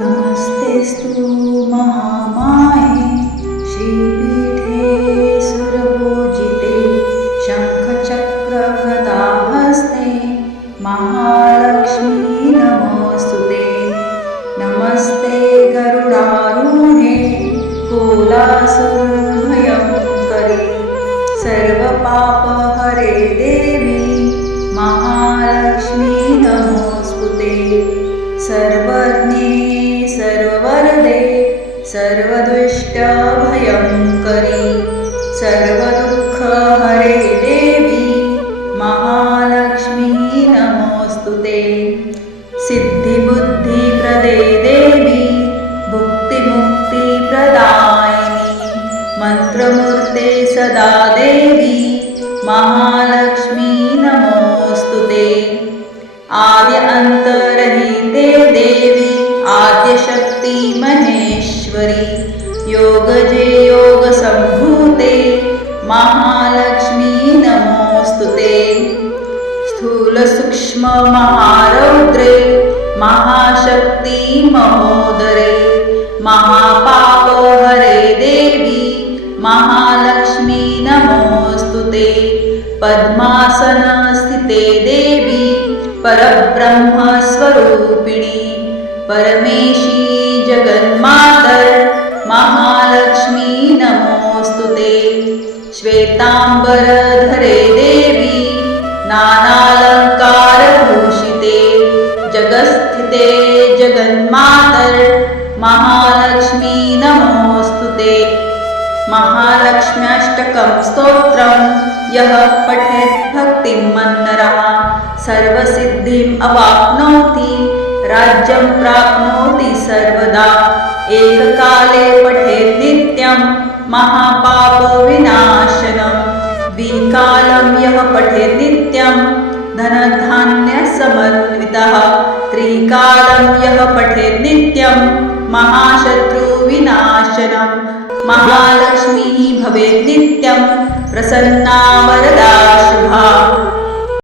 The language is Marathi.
नमस्तेस्तु महामाये श्रीपीठे सुरपूजिते शङ्खचक्रगदाहस्ते महालक्ष्मी नमोस्तुते। नमस्ते गरुडारूढे कुलासुरभयङ्करे सर्वपापहरे देवी महालक्ष्मी नमोस्तुते। सर्वज्ञे सर्ववरदे सर्वदुष्टभयङ्करी सर्वदुःखहरे देवी महालक्ष्मी नमोस्तुते। सिद्धिबुद्धिप्रदे देवी भुक्तिमुक्तिप्रदायिनी मन्त्रमूर्ते सदा देवी महालक्ष्मी नमोस्तुते। आद्य अन्तरहिते देवी आद्यशक्ति महेश्वरी योगजे योगसम्भूते महालक्ष्मी नमोस्तुते। स्थूलसूक्ष्म महारौद्रे महाशक्ति महोदरे महापापहरे देवी महालक्ष्मी नमोस्तुते। पद्मासनस्थिते देवी परब्रह्मस्वरूपिणी परमेशी जगन्मातर महालक्ष्मी नमोस्तुते। श्वेतांबरधरे देवी नानालंकारभूषिते जगत्स्थिते जगन्मातर महालक्ष्मी नमोस्तुते। महालक्ष्म्याष्टकं स्तोत्रं यः पठेत् भक्तिं मन्नरः सर्वसिद्धिम् अवाप्नोति राज्यं प्राप्नोति सर्वदा। एककाले पठेत् नित्यं महापापविनाशनं द्विकालं यः पठेत् नित्यं धनधान्यसमन्वितः त्रिकालं यः पठेत् नित्यं महाशत्रुविनाशनं महालक्ष्मी भवेत् नित्यं प्रसन्ना वरदा शुभा।